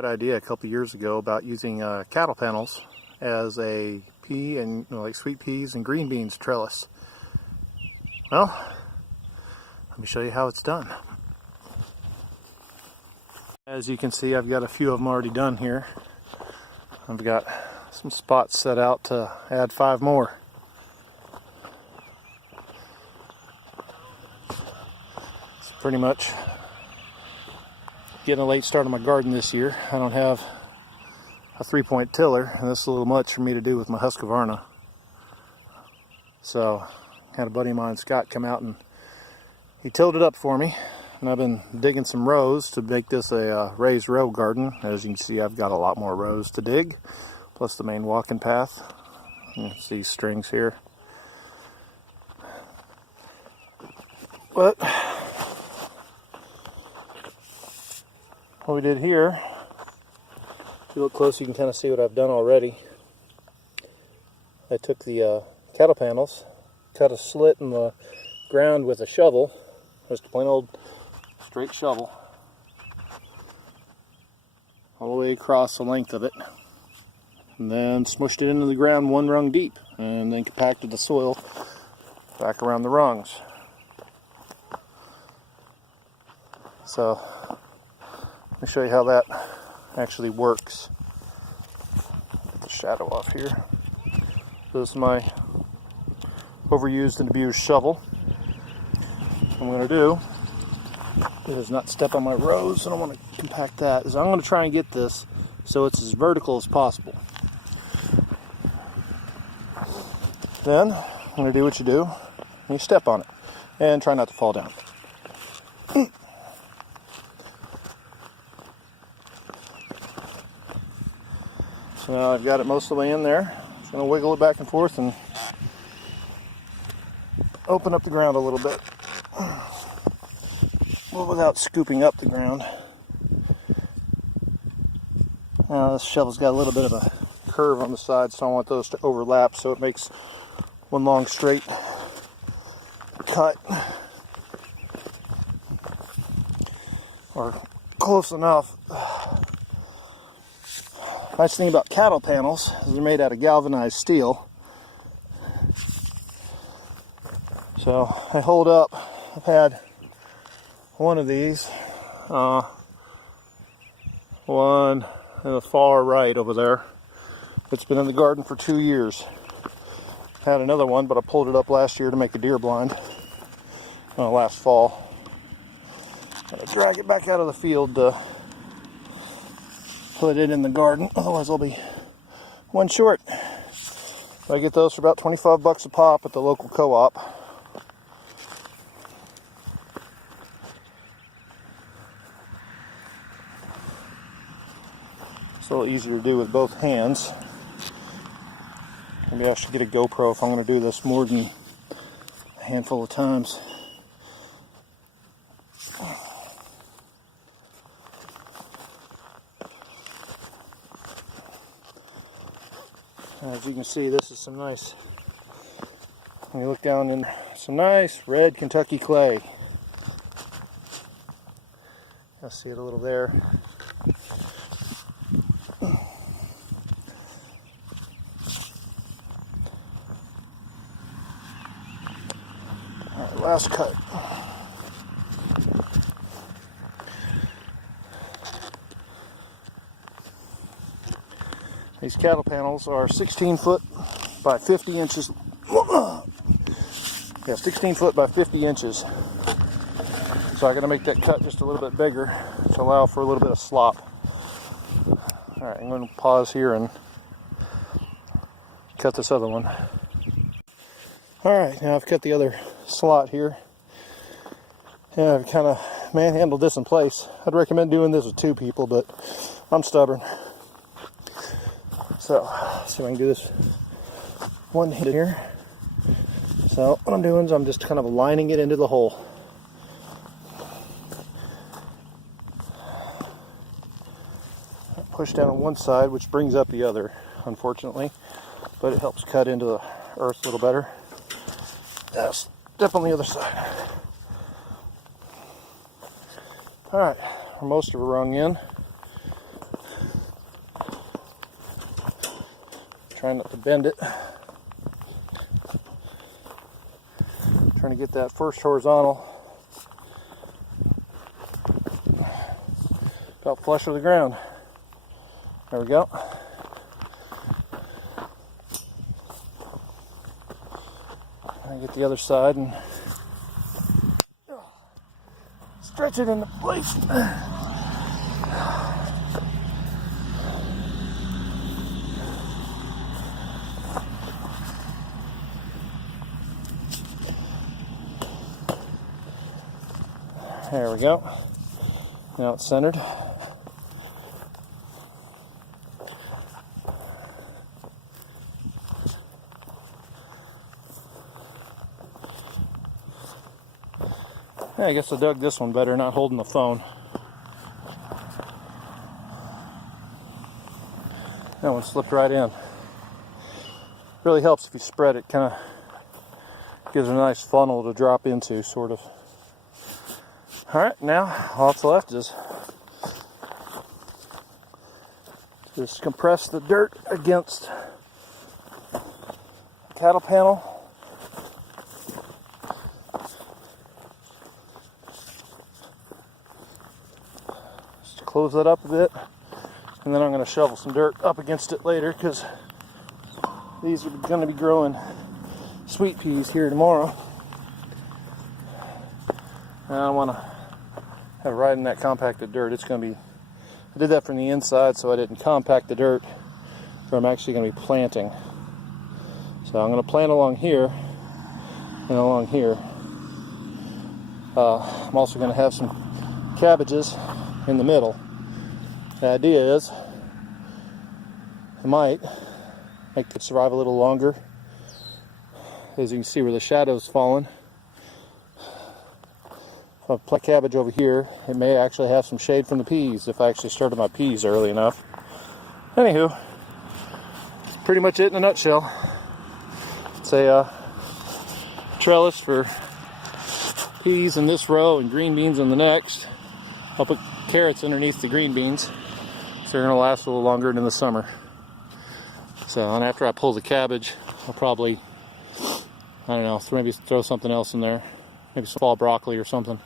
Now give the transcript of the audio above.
Bright idea a couple years ago about using cattle panels as a pea and like sweet peas and green beans trellis. Well, let me show you how it's done. As you can see, I've got a few of them already done here. I've got some spots set out to add 5 more. It's pretty much getting a late start on my garden this year. I don't have a 3-point tiller, and this is a little much for me to do with my Husqvarna. So I had a buddy of mine, Scott, come out and he tilled it up for me, and I've been digging some rows to make this a raised row garden. As you can see, I've got a lot more rows to dig, plus the main walking path. And it's these strings here. But what we did here, if you look close, you can kind of see what I've done already. I took the cattle panels, cut a slit in the ground with a shovel, just a plain old straight shovel, all the way across the length of it, and then smushed it into the ground 1 rung deep, and then compacted the soil back around the rungs. So let me show you how that actually works. Get the shadow off here. This is my overused and abused shovel. What I'm going to do is not step on my rows. I don't want to compact that. I'm going to try and get this so it's as vertical as possible. Then I'm going to do what you do. You step on it and try not to fall down. So now I've got it most of the way in there. Just going to wiggle it back and forth and open up the ground a little bit. Well, without scooping up the ground. Now this shovel's got a little bit of a curve on the side, so I want those to overlap so it makes one long straight cut. Or close enough. Nice thing about cattle panels is they're made out of galvanized steel. So I hold up, I've had one of these, one in the far right over there. It's been in the garden for 2 years. Had another one, but I pulled it up last year to make a deer blind, last fall. Gotta drag it back out of the field to put it in the garden, otherwise I'll be one short. I get those for about 25 bucks a pop at the local co-op. It's a little easier to do with both hands. Maybe I should get a GoPro if I'm going to do this more than a handful of times. As you can see, this is some nice, when you look down in some nice red Kentucky clay. You'll see it a little there. Alright, last cut. These cattle panels are 16 foot by 50 inches. Yeah, 16 foot by 50 inches. So I got to make that cut just a little bit bigger to allow for a little bit of slop. Alright, I'm going to pause here and cut this other one. Alright, now I've cut the other slot here. And I've kind of manhandled this in place. I'd recommend doing this with 2 people, but I'm stubborn. So, let's see if I can do this one hit here. So, what I'm doing is I'm just kind of lining it into the hole. Push down on one side, which brings up the other, unfortunately, but it helps cut into the earth a little better. Step on the other side. Alright, we're most of it rung in. Trying not to bend it. Trying to get that first horizontal about flush with the ground. There we go. I get the other side and stretch it into place. There we go. Now it's centered. Yeah, I guess I dug this one better, not holding the phone. That one slipped right in. Really helps if you spread it, kind of gives it a nice funnel to drop into, sort of. Alright, now all that's left is just compress the dirt against the cattle panel. Just close that up a bit, and then I'm going to shovel some dirt up against it later, because these are going to be growing sweet peas here tomorrow. And I want to have right in that compacted dirt. It's going to be, I did that from the inside so I didn't compact the dirt where I'm actually going to be planting. So I'm going to plant along here and along here. I'm also going to have some cabbages in the middle. The idea is I might make it survive a little longer. As you can see where the shadow's falling. If I plant cabbage over here, it may actually have some shade from the peas if I actually started my peas early enough. Anywho, pretty much it in a nutshell. It's a trellis for peas in this row and green beans in the next. I'll put carrots underneath the green beans, so they're going to last a little longer in the summer. So, and after I pull the cabbage, I'll probably, I don't know, maybe throw something else in there. Maybe some fall broccoli or something.